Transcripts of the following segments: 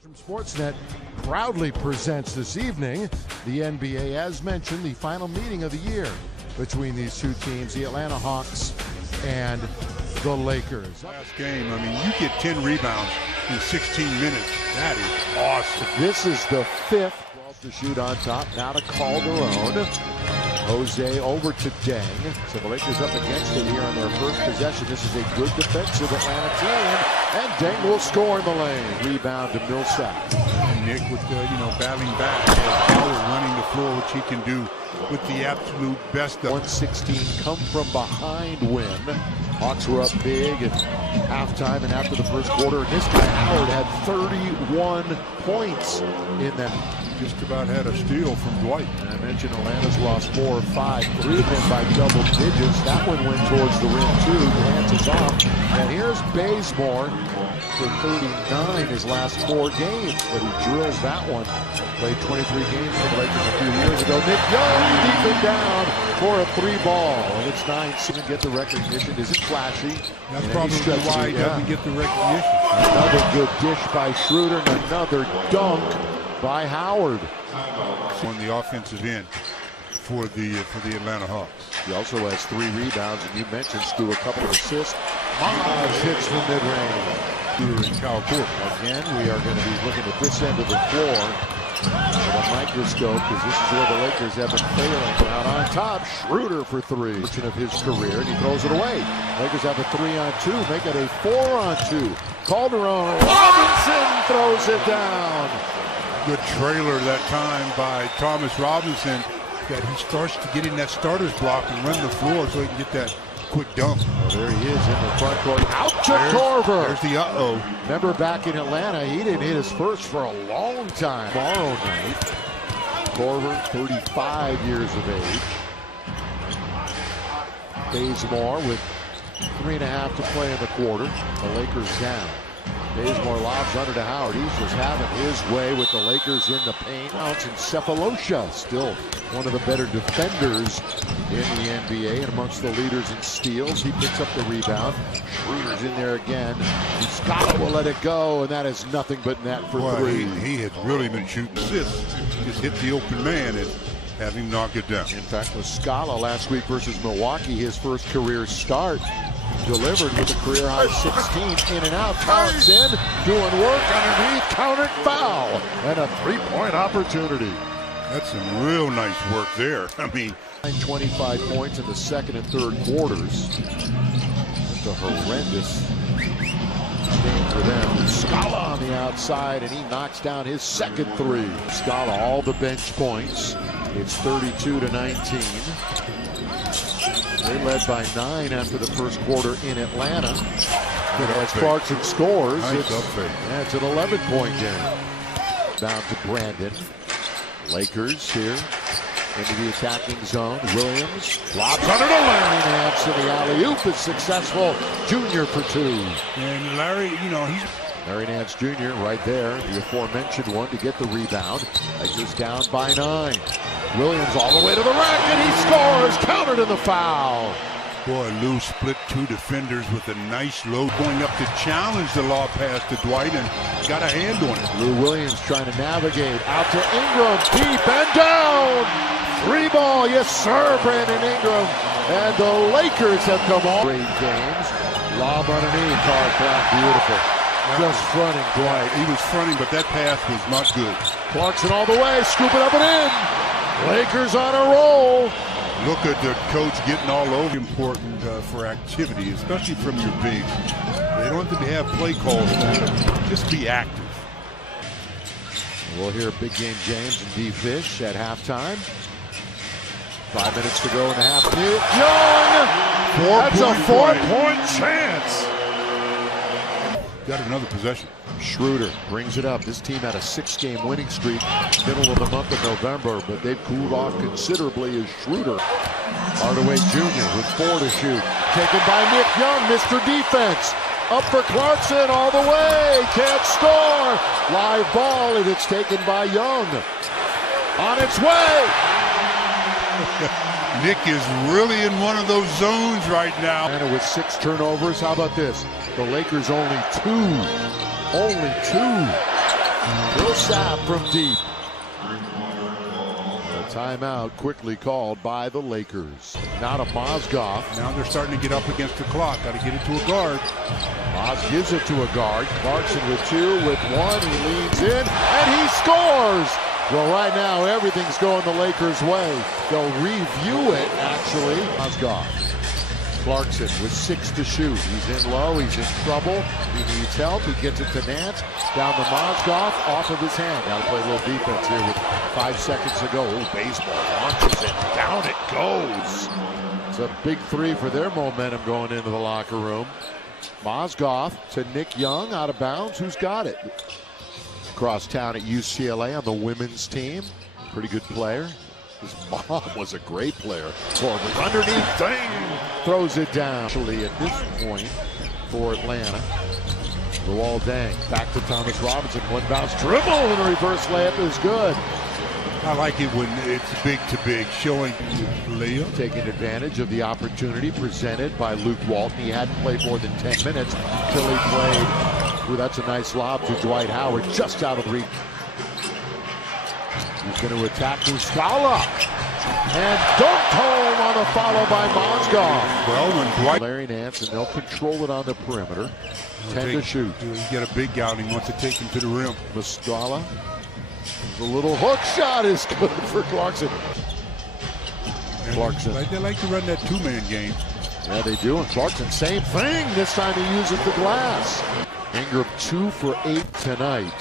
From Sportsnet proudly presents this evening the NBA, as mentioned, the final meeting of the year between these two teams, the Atlanta Hawks and the Lakers. Last game, I mean, you get 10 rebounds in 16 minutes. That is awesome. This is the fifth. 12 to shoot on top. Now to Calderon. Jose over to Deng. So the Lakers up against it here on their first possession. This is a good defensive Atlanta team. And Deng will score in the lane. Rebound to Millsap. And Nick with the, battling back. Howard running the floor, which he can do with the absolute best of 116 come from behind win. Hawks were up big at halftime and after the first quarter. And this guy, Howard, had 31 points in that. Just about had a steal from Dwight. And I mentioned Atlanta's lost 4 or 5, 3 of them by double digits. That one went towards the rim too. Durant is off. And here's Bazemore for 39 his last 4 games, but he drills that one. Played 23 games for the Lakers a few years ago. Nick Young deep it down for a 3-ball. And it's 9. Doesn't get the recognition. Isn't flashy. That's probably why he doesn't get the recognition. Another good dish by Schroeder and another dunk by Howard. On the offensive end for the Atlanta Hawks. He also has 3 rebounds, and you mentioned Stu a couple of assists. Maz hits the mid-range. In Cal Court. Again, we are going to be looking at this end of the floor with a microscope, because this is where the Lakers have been failing. Out on top, Schroeder for 3. Of his career, and he throws it away. Lakers have a 3-on-2, make it a 4-on-2. Calderon, Robinson throws it down. Good trailer that time by Thomas Robinson, that he starts to get in that starter's block and run the floor so he can get that quick dunk. Well, there he is in the front court. Out to Korver. There's the uh-oh. Remember back in Atlanta, he didn't hit his first for a long time. Tomorrow night, Korver, 35 years of age. Bazemore with 3.5 to play in the quarter. The Lakers down. Bazemore lobs under to Howard. He's just having his way with the Lakers in the paint. Ounce and Cephalosha, still one of the better defenders in the NBA and amongst the leaders in steals. He picks up the rebound. Schroeder's in there again. Scott will let it go, and that is nothing but net for 3. He had really been shooting assists. Just hit the open man and have him knock it down. In fact, with Scala last week versus Milwaukee, his first career start, delivered with a career-high 16 in and out. Counts in, doing work underneath, countered foul, and a 3-point opportunity. That's some real nice work there. I mean, 25 points in the second and third quarters. It's a horrendous game for them. Scala on the outside, and he knocks down his second 3. Scala, all the bench points. It's 32-19. They led by 9 after the first quarter in Atlanta. As Clarkson scores, it's an 11-point game. Down to Brandon. Lakers here into the attacking zone. Williams lobs under the lane. Nance in the alley-oop is successful. Junior for 2. And Larry, he's... Larry Nance Jr. right there, the aforementioned one, to get the rebound. Lakers down by 9. Williams all the way to the rack, and he scores! Countered in the foul. Boy, Lou split 2 defenders with a nice low, going up to challenge the lob pass to Dwight, and got a hand on it. Lou Williams trying to navigate out to Ingram, deep and down. 3-ball, yes sir, Brandon Ingram. And the Lakers have come on. Great games. Lob underneath, Clark Black, beautiful. Just fronting Dwight. He was fronting, but that pass was not good. Clarkson all the way, scoop it up and in. Lakers on a roll. Look at the coach getting all over. Important for activity, especially from your bigs. They don't have to have play calls. Just be active. We'll hear Big Game James and D. Fish at halftime. 5 minutes to go in the half. Young! That's a 4-point chance. Got another possession. Schroeder brings it up. This team had a 6-game winning streak middle of the month of November, but they've cooled off considerably as Schroeder. Hardaway Jr. with 4 to shoot. Taken by Nick Young, Mr. Defense. Up for Clarkson all the way. Can't score. Live ball, and it's taken by Young. On its way. Nick is really in one of those zones right now. And with 6 turnovers, how about this? The Lakers only two Millsap from deep. A timeout quickly called by the Lakers. Now to Mozgov. Now they're starting to get up against the clock. Got to get it to a guard. Moz gives it to a guard. Clarkson with two, with one. He leans in, and he scores! Well, right now, everything's going the Lakers' way. They'll review it, actually. Mozgov. Clarkson with 6 to shoot. He's in low. He's in trouble. He needs help. He gets it to Nance. Down to Mozgov. Off of his hand. Got to play a little defense here with 5 seconds to go. Ooh, baseball launches it. Down it goes. It's a big 3 for their momentum going into the locker room. Mozgov to Nick Young, out of bounds. Who's got it? Across town at UCLA on the women's team. Pretty good player. His mom was a great player. Forward underneath, dang! Throws it down. Actually, at this point for Atlanta, Luol Deng back to Thomas Robinson. One bounce dribble and a reverse layup is good. I like it when it's big to big, showing layup. Taking advantage of the opportunity presented by Luke Walton. He hadn't played more than 10 minutes until he played. Ooh, that's a nice lob to Dwight Howard, just out of reach. He's going to attack Muscala. And dunked home on the follow by Mozgov. Well, when Dwight... Larry Nance, and they'll control it on the perimeter. 10 to shoot. He's got a big guy and he wants to take him to the rim. Muscala. The little hook shot is good for Clarkson. Clarkson. They like to run that two-man game. Yeah, they do. And Clarkson, same thing. This time he uses the glass. Ingram 2 for 8 tonight.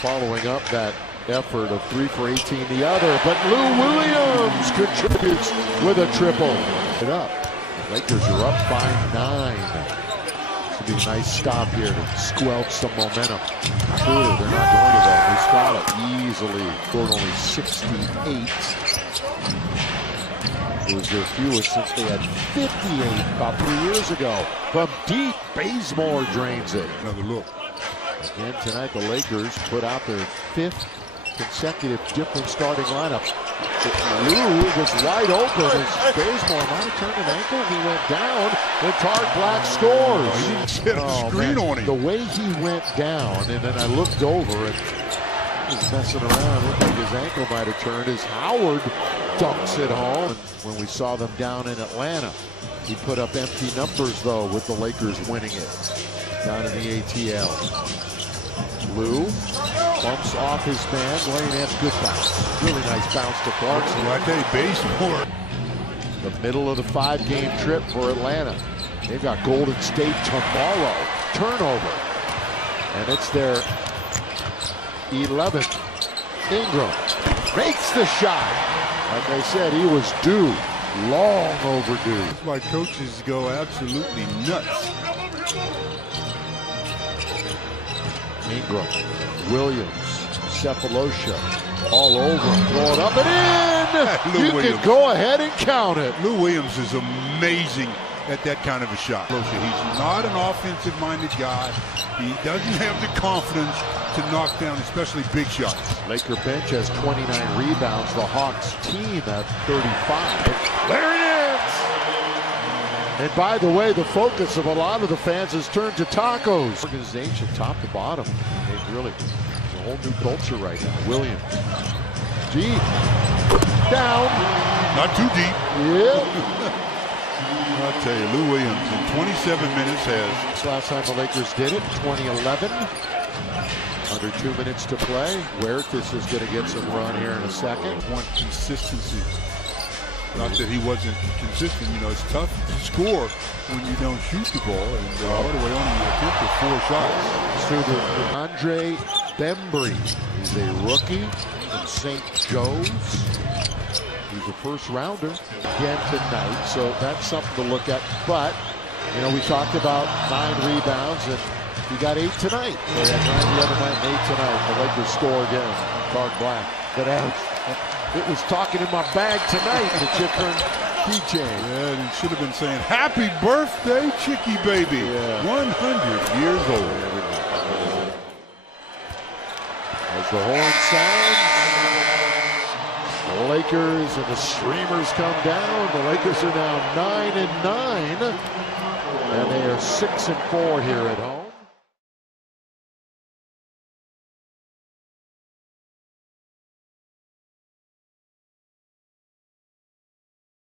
Following up that effort of 3 for 18 the other. But Lou Williams contributes with a triple. It up. Lakers are up by 9. This would be a nice stop here to squelch some momentum. Truly, they're not going to that. Muscala easily scored only 68. It was their fewest since they had 58 about 3 years ago. From deep, Bazemore drains it. Another look. Again tonight, the Lakers put out their 5th consecutive different starting lineup. Lou was wide open as Bazemore might have turned an ankle. He went down, and Tarek Black scores. Oh, he didn't set a screen on him. The way he went down, and then I looked over and he was messing around. Looked like his ankle might have turned as Howard dunks it home. And when we saw them down in Atlanta, he put up empty numbers, though, with the Lakers winning it down in the ATL. Lou bumps off his man. Larry Nance, good bounce. Really nice bounce to Clarkson. Well, I tell you, Bazemore. The middle of the 5-game trip for Atlanta. They've got Golden State tomorrow. Turnover. And it's their 11th. Ingram makes the shot. Like I said, he was due. Long overdue. That's why coaches go absolutely nuts. Ingram, Williams, Cephalosha, all over, throw it up and in! You can go ahead and count it. Lou Williams is amazing at that kind of a shot. He's not an offensive-minded guy. He doesn't have the confidence to knock down, especially big shots. Laker bench has 29 rebounds. The Hawks team at 35. There it is! And by the way, the focus of a lot of the fans has turned to tacos. Organization top to bottom. It's really a whole new culture right now. Williams. Deep. Down. Not too deep. Yep. I'll tell you, Lou Williams in 27 minutes has... Last time the Lakers did it, 2011. Under 2 minutes to play. Huertas is going to get some run here in a second. Want consistency. Not that he wasn't consistent. You know, it's tough to score when you don't shoot the ball. And Hardaway only attempted 4 shots. So Andre Bembry. He's a rookie from St. Joe's. He's a first rounder again tonight, so that's something to look at. But, you know, we talked about 9 rebounds, and he got 8 tonight. They had 9 the other night and 8 tonight. The Lakers score again. Tarek Black. But it was talking in my bag tonight, the Chipburn keychain. Yeah, and he should have been saying, "Happy birthday, Chicky baby." Yeah. 100 years old. As the horn sounds, the Lakers and the streamers come down. The Lakers are now 9-9, and they are 6-4 here at home.